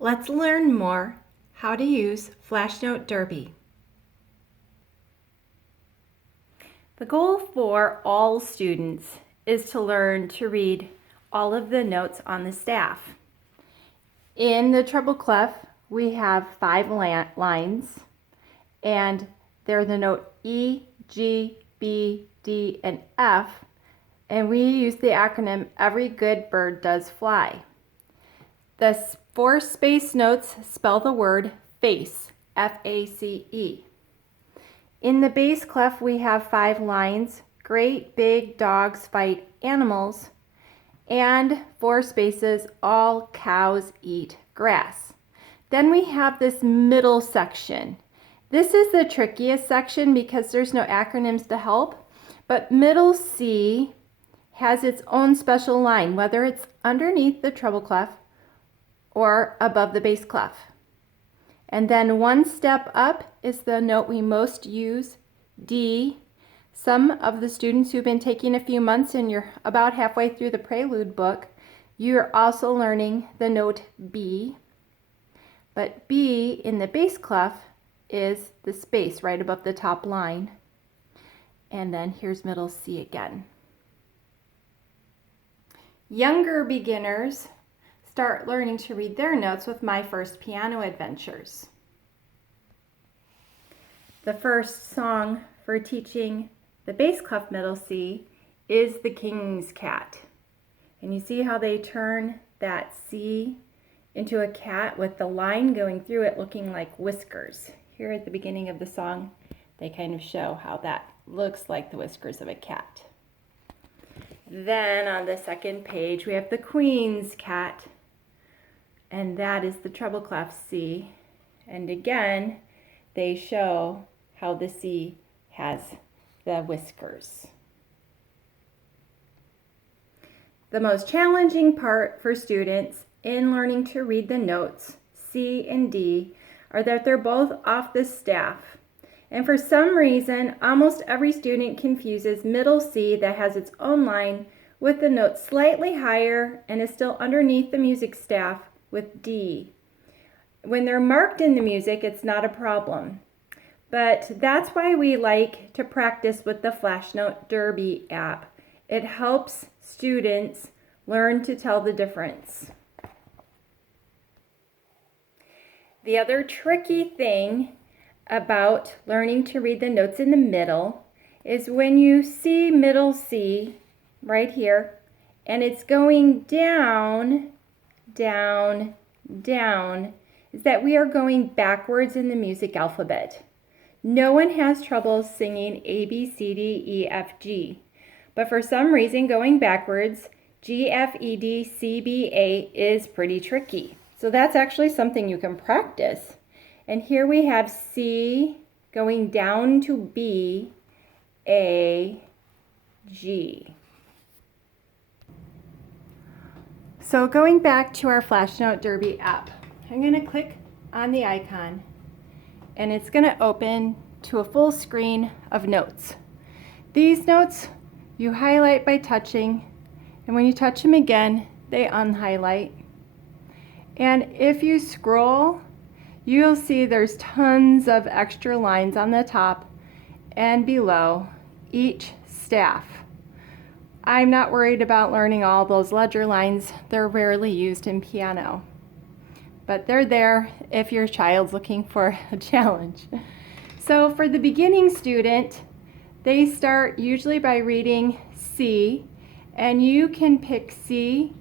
Let's learn more how to use Flashnote Derby. The goal for all students is to learn to read all of the notes on the staff. In the treble clef, we have 5 lines, and they're the note E, G, B, D, and F, and we use the acronym Every Good Bird Does Fly. The 4 space notes spell the word face, F-A-C-E. In the bass clef, we have 5 lines, great big dogs fight animals, and 4 spaces, all cows eat grass. Then we have this middle section. This is the trickiest section because there's no acronyms to help, but middle C has its own special line, whether it's underneath the treble clef or above the bass clef. And then one step up is the note we most use, D. Some of the students who've been taking a few months and you're about halfway through the Prelude book, you're also learning the note B. But B in the bass clef is the space right above the top line. And then here's middle C again. Younger beginners start learning to read their notes with My First Piano Adventures. The first song for teaching the bass clef middle C is The King's Cat. And you see how they turn that C into a cat with the line going through it looking like whiskers. Here at the beginning of the song, they kind of show how that looks like the whiskers of a cat. Then on the second page, we have The Queen's Cat, and that is the treble clef C. And again, they show how the C has the whiskers. The most challenging part for students in learning to read the notes, C and D, are that they're both off the staff. And for some reason, almost every student confuses middle C that has its own line with the note slightly higher and is still underneath the music staff with D. When they're marked in the music, it's not a problem. But that's why we like to practice with the Flashnote Derby app. It helps students learn to tell the difference. The other tricky thing about learning to read the notes in the middle is when you see middle C right here, and it's going down, down, down, is that we are going backwards in the music alphabet. No one has trouble singing A, B, C, D, E, F, G. But for some reason, going backwards, G, F, E, D, C, B, A is pretty tricky. So that's actually something you can practice. And here we have C going down to B, A, G. So going back to our Flashnote Derby app, I'm going to click on the icon and it's going to open to a full screen of notes. These notes you highlight by touching, and when you touch them again, they unhighlight. And if you scroll, you'll see there's tons of extra lines on the top and below each staff. I'm not worried about learning all those ledger lines. They're rarely used in piano. But they're there if your child's looking for a challenge. So for the beginning student, they start usually by reading C, and you can pick C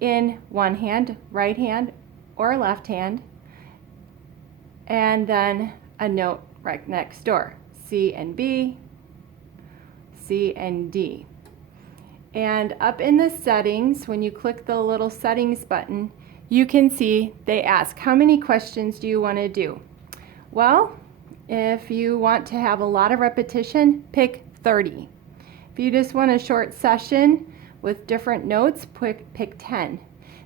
in one hand, right hand, or left hand, and then a note right next door, C and B, C and D. And up in the settings, when you click the little settings button, you can see they ask, how many questions do you want to do? Well, if you want to have a lot of repetition, pick 30. If you just want a short session with different notes, pick 10.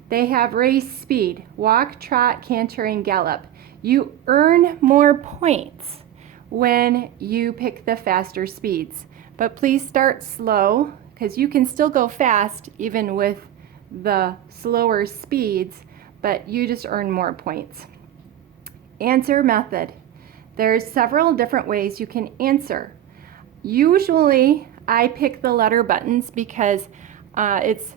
They have race speed, walk, trot, canter, and gallop. You earn more points when you pick the faster speeds. But please start slow, because you can still go fast even with the slower speeds, but you just earn more points. Answer method. There's several different ways you can answer. Usually I pick the letter buttons because it's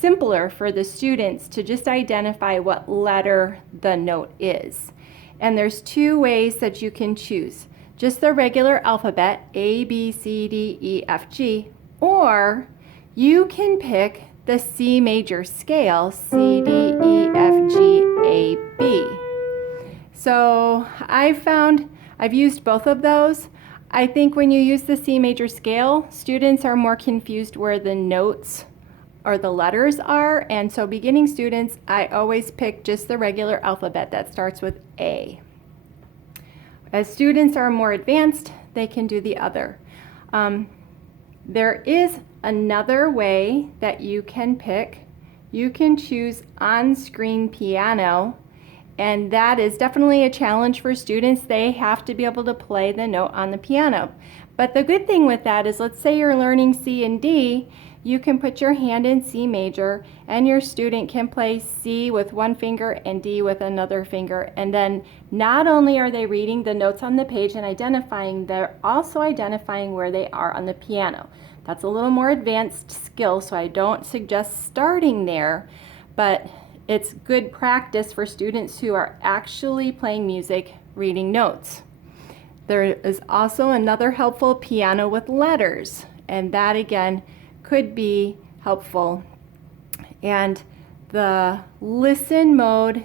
simpler for the students to just identify what letter the note is. And there's two ways that you can choose. Just the regular alphabet, A, B, C, D, E, F, G, or you can pick the C major scale, C, D, E, F, G, A, B. So I've used both of those. I think when you use the C major scale, students are more confused where the notes or the letters are, and so beginning students, I always pick just the regular alphabet that starts with A. As students are more advanced, they can do the other. There is another way that you can pick. You can choose on-screen piano, and that is definitely a challenge for students. They have to be able to play the note on the piano. But the good thing with that is, let's say you're learning C and D, you can put your hand in C major and your student can play C with one finger and D with another finger. And then not only are they reading the notes on the page and identifying, they're also identifying where they are on the piano. That's a little more advanced skill, so I don't suggest starting there, but it's good practice for students who are actually playing music, reading notes. There is also another helpful piano with letters, and that again could be helpful. And the listen mode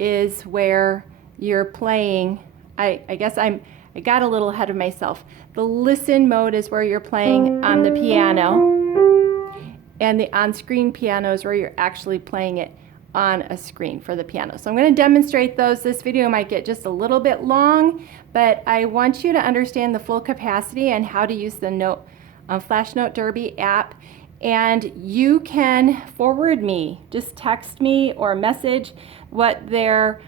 is where you're playing. I guess I got a little ahead of myself. The listen mode is where you're playing on the piano, and the on-screen piano is where you're actually playing it on a screen for the piano. So I'm going to demonstrate those. This video might get just a little bit long, but I want you to understand the full capacity and how to use the Flashnote Derby app. And you can forward me, just text me or message what their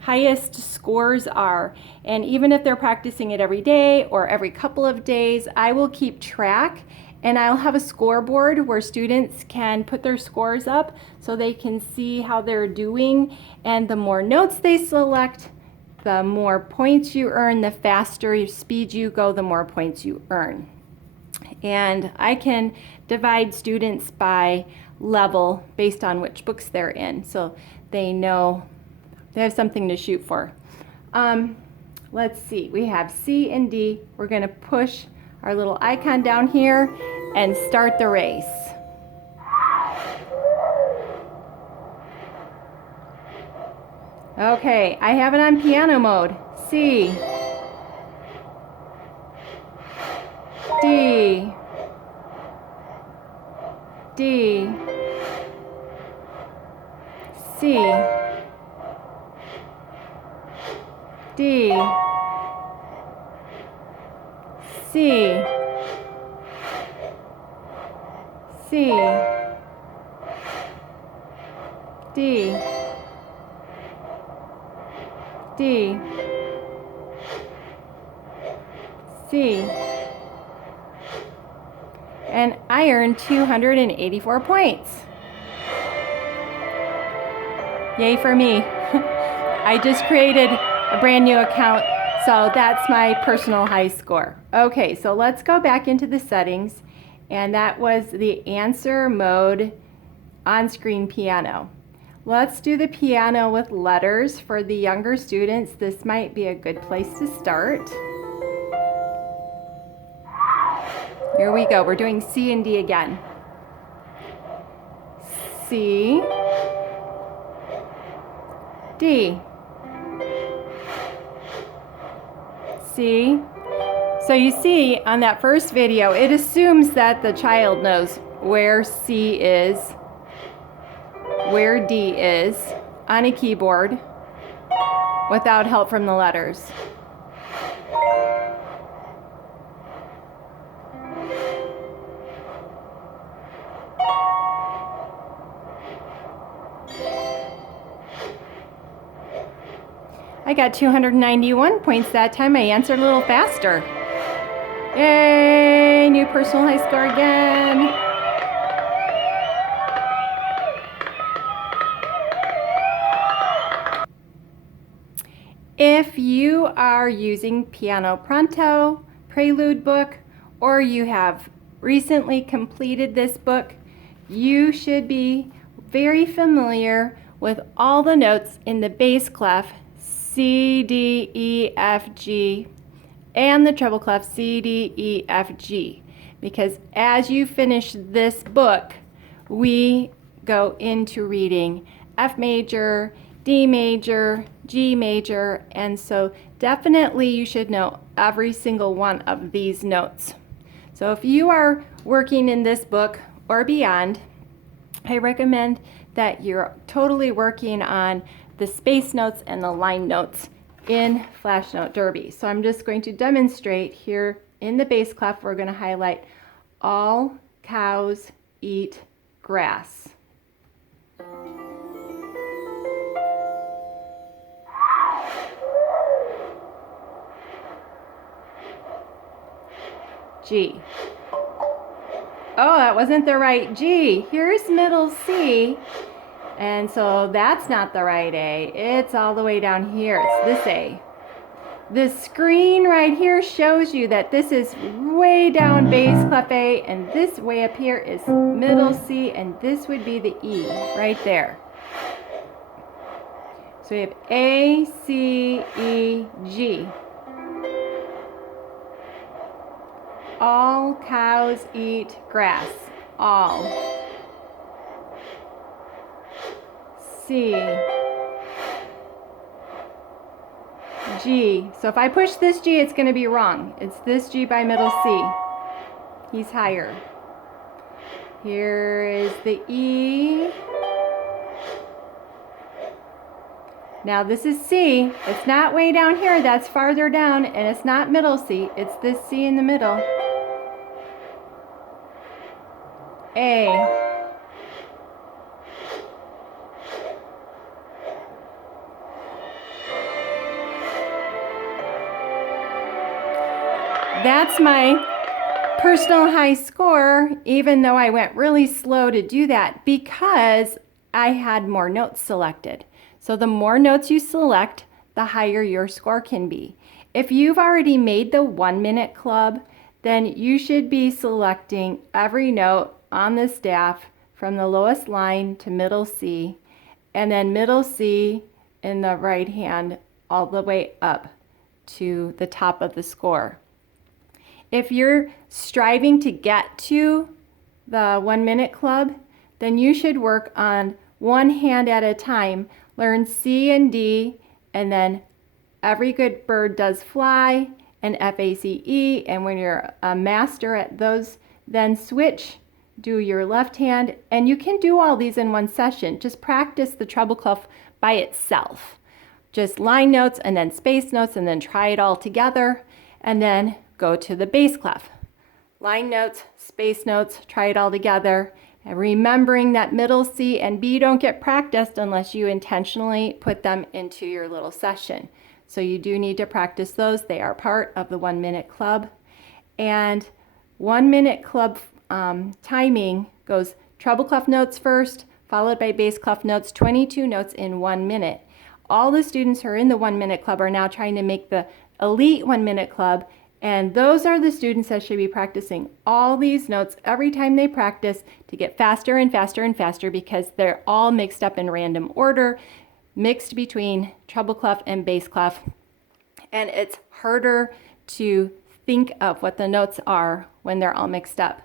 highest scores are. And even if they're practicing it every day or every couple of days, I will keep track, and I'll have a scoreboard where students can put their scores up so they can see how they're doing. And the more notes they select, the more points you earn. The faster speed you go, the more points you earn. And I can divide students by level based on which books they're in, so they know they have something to shoot for. Let's see, we have C and D. We're going to push our little icon down here and start the race. Okay, I have it on piano mode. C, D, D, C, D, C, C, D, D, C, and I earned 284 points. Yay for me. I just created a brand new account, so that's my personal high score. Okay, so let's go back into the settings, and that was the answer mode on-screen piano. Let's do the piano with letters for the younger students. This might be a good place to start. Here we go. We're doing C and D again. C, D, C. So you see on that first video, it assumes that the child knows where C is, where D is on a keyboard without help from the letters. I got 291 points that time. I answered a little faster. Yay! New personal high score again. If you are using Piano Pronto, Prelude book, or you have recently completed this book, you should be very familiar with all the notes in the bass clef C, D, E, F, G, and the treble clef C, D, E, F, G. Because as you finish this book, we go into reading F major, D major, G major, and so definitely you should know every single one of these notes. So if you are working in this book or beyond, I recommend that you're totally working on the space notes and the line notes in Flashnote Derby. So I'm just going to demonstrate here in the bass clef. We're going to highlight all cows eat grass. G. Oh, that wasn't the right G. Here's middle C. And so that's not the right A. It's all the way down here. It's this A. The screen right here shows you that this is way down bass clef A, and this way up here is middle C, and this would be the E right there. So we have A, C, E, G. All cows eat grass. All. C. G. So if I push this G, it's going to be wrong. It's this G by middle C. He's higher. Here is the E. Now this is C. It's not way down here. That's farther down, and it's not middle C. It's this C in the middle. A. That's my personal high score, even though I went really slow to do that because I had more notes selected. So the more notes you select, the higher your score can be. If you've already made the 1 minute club, then you should be selecting every note on the staff from the lowest line to middle C, and then middle C in the right hand all the way up to the top of the score. If you're striving to get to the 1 minute club, then you should work on one hand at a time. Learn C and D, and then every good bird does fly, and FACE, and when you're a master at those, then switch, do your left hand, and you can do all these in one session. Just practice the treble clef by itself. Just line notes and then space notes, and then try it all together, and then go to the bass clef. Line notes, space notes, try it all together, and remembering that middle C and B don't get practiced unless you intentionally put them into your little session. So you do need to practice those. They are part of the 1 minute club. And 1 minute club timing goes treble clef notes first, followed by bass clef notes, 22 notes in 1 minute. All the students who are in the 1 minute club are now trying to make the elite 1 minute club, and those are the students that should be practicing all these notes every time they practice to get faster and faster and faster, because they're all mixed up in random order, mixed between treble clef and bass clef, and it's harder to think of what the notes are when they're all mixed up.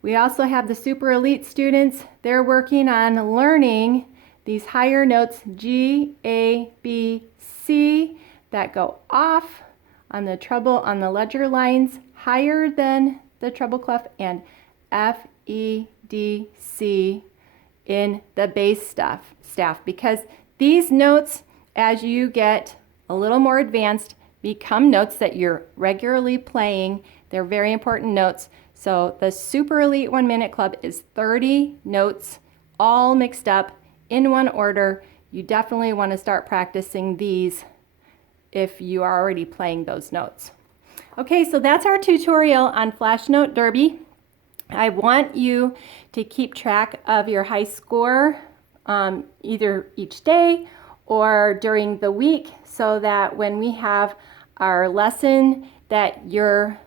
We also have the super elite students. They're working on learning these higher notes G, A, B, C that go off on the ledger lines higher than the treble clef, and F, E, D, C in the bass staff, because these notes, as you get a little more advanced, become notes that you're regularly playing. They're very important notes. So the super elite 1 minute club is 30 notes all mixed up in one order. You definitely want to start practicing these if you are already playing those notes. Okay, so that's our tutorial on Flashnote Derby. I want you to keep track of your high score either each day or during the week, so that when we have our lesson that your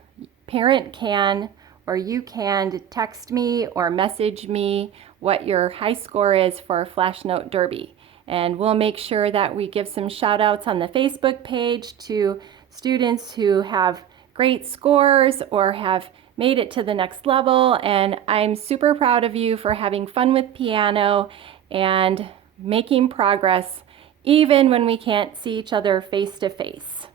parent can or you can text me or message me what your high score is for Flashnote Derby. And we'll make sure that we give some shout outs on the Facebook page to students who have great scores or have made it to the next level. And I'm super proud of you for having fun with piano and making progress even when we can't see each other face to face.